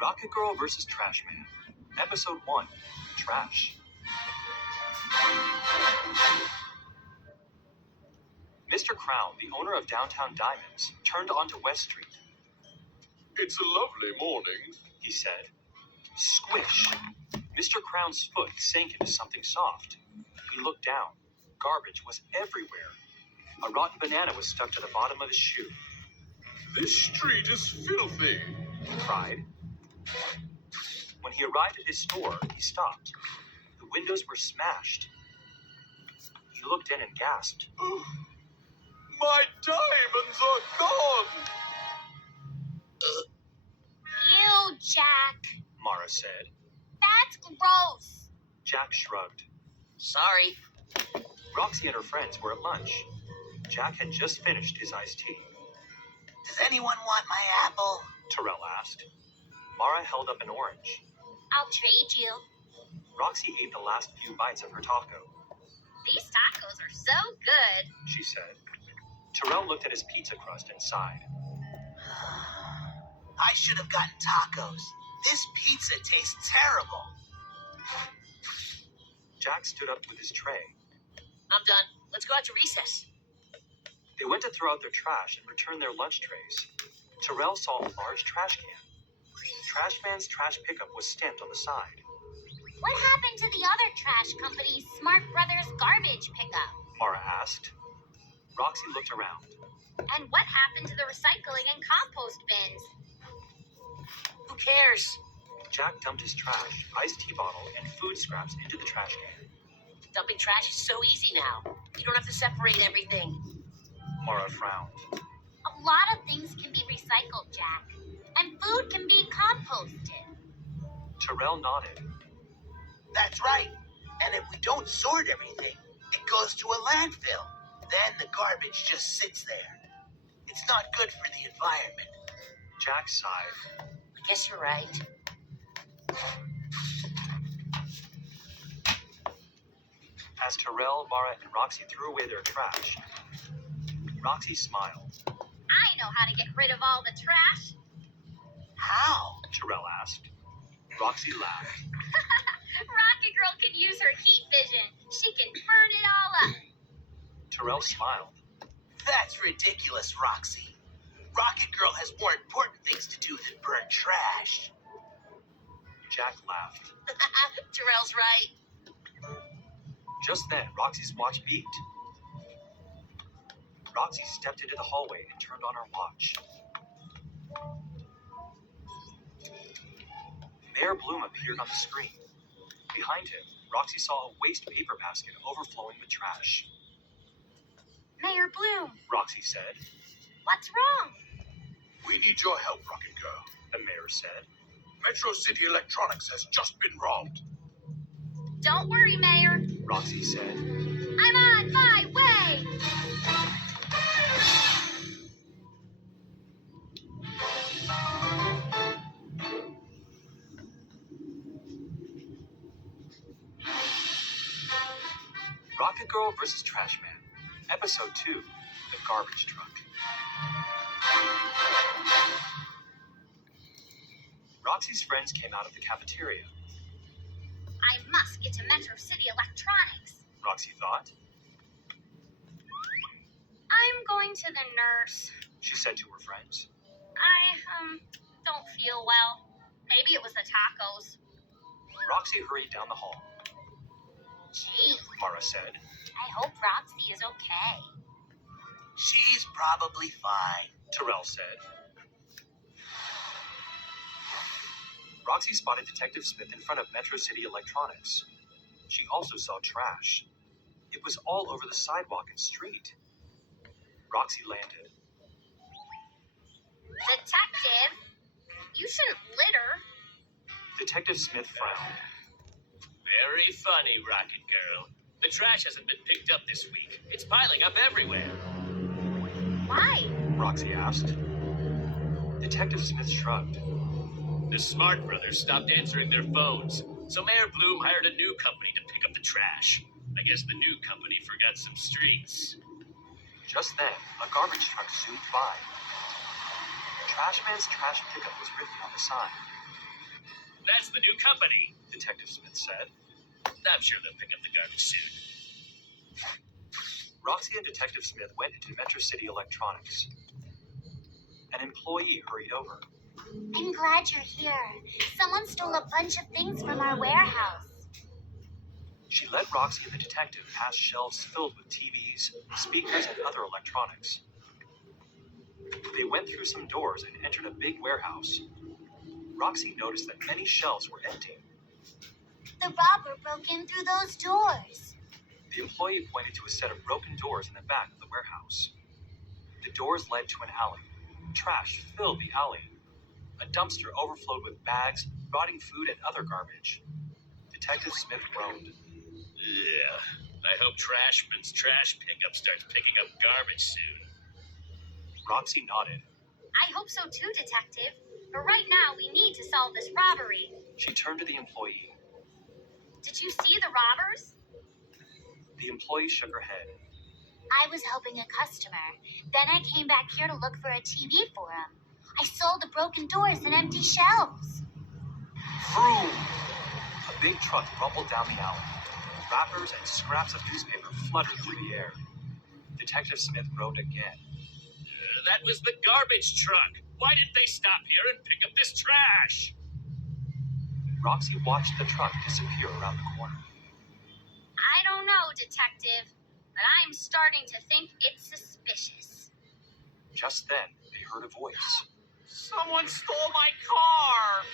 Rocket Girl vs. Trash Man. Episode 1. Trash. Mr. Crown, the owner of Downtown Diamonds, turned onto West Street. It's a lovely morning, He said. Squish! Mr. Crown's foot sank into something soft. He looked down. Garbage was everywhere. A rotten banana was stuck to the bottom of his shoe. This street is filthy. He cried. When he arrived at his store, he stopped. The windows were smashed. He looked in and gasped. Oh, my diamonds are gone. Ew, Jack. Mara said. That's gross. Jack shrugged. Sorry. Roxy and her friends were at lunch. Jack had just finished his iced tea. Does anyone want my apple? Terrell asked. Mara held up an orange. I'll trade you. Roxy ate the last few bites of her taco. These tacos are so good. She said. Terrell looked at his pizza crust and sighed. I should have gotten tacos. This pizza tastes terrible. Jack stood up with his tray. I'm done. Let's go out to recess. They went to throw out their trash and return their lunch trays. Terrell saw a large trash can. Trash Man's trash pickup was stamped on the side. What happened to the other trash company's Smart Brothers garbage pickup? Mara asked. Roxy looked around. And what happened to the recycling and compost bins? Who cares? Jack dumped his trash, iced tea bottle, and food scraps into the trash can. Dumping trash is so easy now. You don't have to separate everything. Mara frowned. A lot of things can be recycled, Jack. And food can be composted. Terrell nodded. That's right. And if we don't sort everything, it goes to a landfill. Then the garbage just sits there. It's not good for the environment. Jack sighed. I guess you're right. As Terrell, Mara, and Roxy threw away their trash, Roxy smiled. I know how to get rid of all the trash. How? Terrell asked. Roxy laughed. Rocket Girl can use her heat vision. She can burn it all up. Terrell smiled. That's ridiculous, Roxy. Rocket Girl has more important things to do than burn trash. Jack laughed. Terrell's right. Just then, Roxy's watch beeped. Roxy stepped into the hallway and turned on her watch. Mayor Bloom appeared on the screen. Behind him, Roxy saw a waste paper basket overflowing with trash. Mayor Bloom, Roxy said. what's wrong? We need your help, Rocket Girl. The mayor said. Metro City Electronics has just been robbed. Don't worry, Mayor. Roxy said. I'm on my way. Rocket Girl vs. Trash Man. Episode 2. The Garbage Truck. Roxy's friends came out of the cafeteria. I must get to Metro City Electronics. Roxy thought. I'm going to the nurse. She said to her friends. I, don't feel well. Maybe it was the tacos. Roxy hurried down the hall. Gee, Mara said. I hope Roxy is okay. She's probably fine. Terrell said. Roxy spotted Detective Smith in front of Metro City Electronics. She also saw trash. It was all over the sidewalk and street. Roxy landed. Detective, you shouldn't litter. Detective Smith frowned. Very funny, Rocket Girl. The trash hasn't been picked up this week. It's piling up everywhere. Why? Roxy asked. Detective Smith shrugged. The Smart Brothers stopped answering their phones, so Mayor Bloom hired a new company to pick up the trash. I guess the new company forgot some streets. Just then, a garbage truck zoomed by. Trashman's trash pickup was written on the sign. That's the new company. Detective Smith said. I'm sure they'll pick up the garbage soon. Roxy and Detective Smith went into Metro City Electronics. An employee hurried over. I'm glad you're here. Someone stole a bunch of things from our warehouse. She led Roxy and the detective past shelves filled with TVs, speakers, and other electronics. They went through some doors and entered a big warehouse. Roxy noticed that many shelves were empty. The robber broke in through those doors. The employee pointed to a set of broken doors in the back of the warehouse. The doors led to an alley. Trash filled the alley. A dumpster overflowed with bags, rotting food, and other garbage. Detective Smith groaned. Yeah. I hope Trashman's trash pickup starts picking up garbage soon. Roxy nodded. I hope so too, Detective. But right now, we need to solve this robbery. She turned to the employee. Did you see the robbers? The employee shook her head. I was helping a customer. Then I came back here to look for a TV for him. I saw the broken doors and empty shelves. Vroom! A big truck rumbled down the alley. Wrappers and scraps of newspaper fluttered through the air. Detective Smith groaned again. That was the garbage truck. Why didn't they stop here and pick up this trash? Roxy watched the truck disappear around the corner. I don't know, Detective, but I'm starting to think it's suspicious. Just then, they heard a voice. Someone stole my car!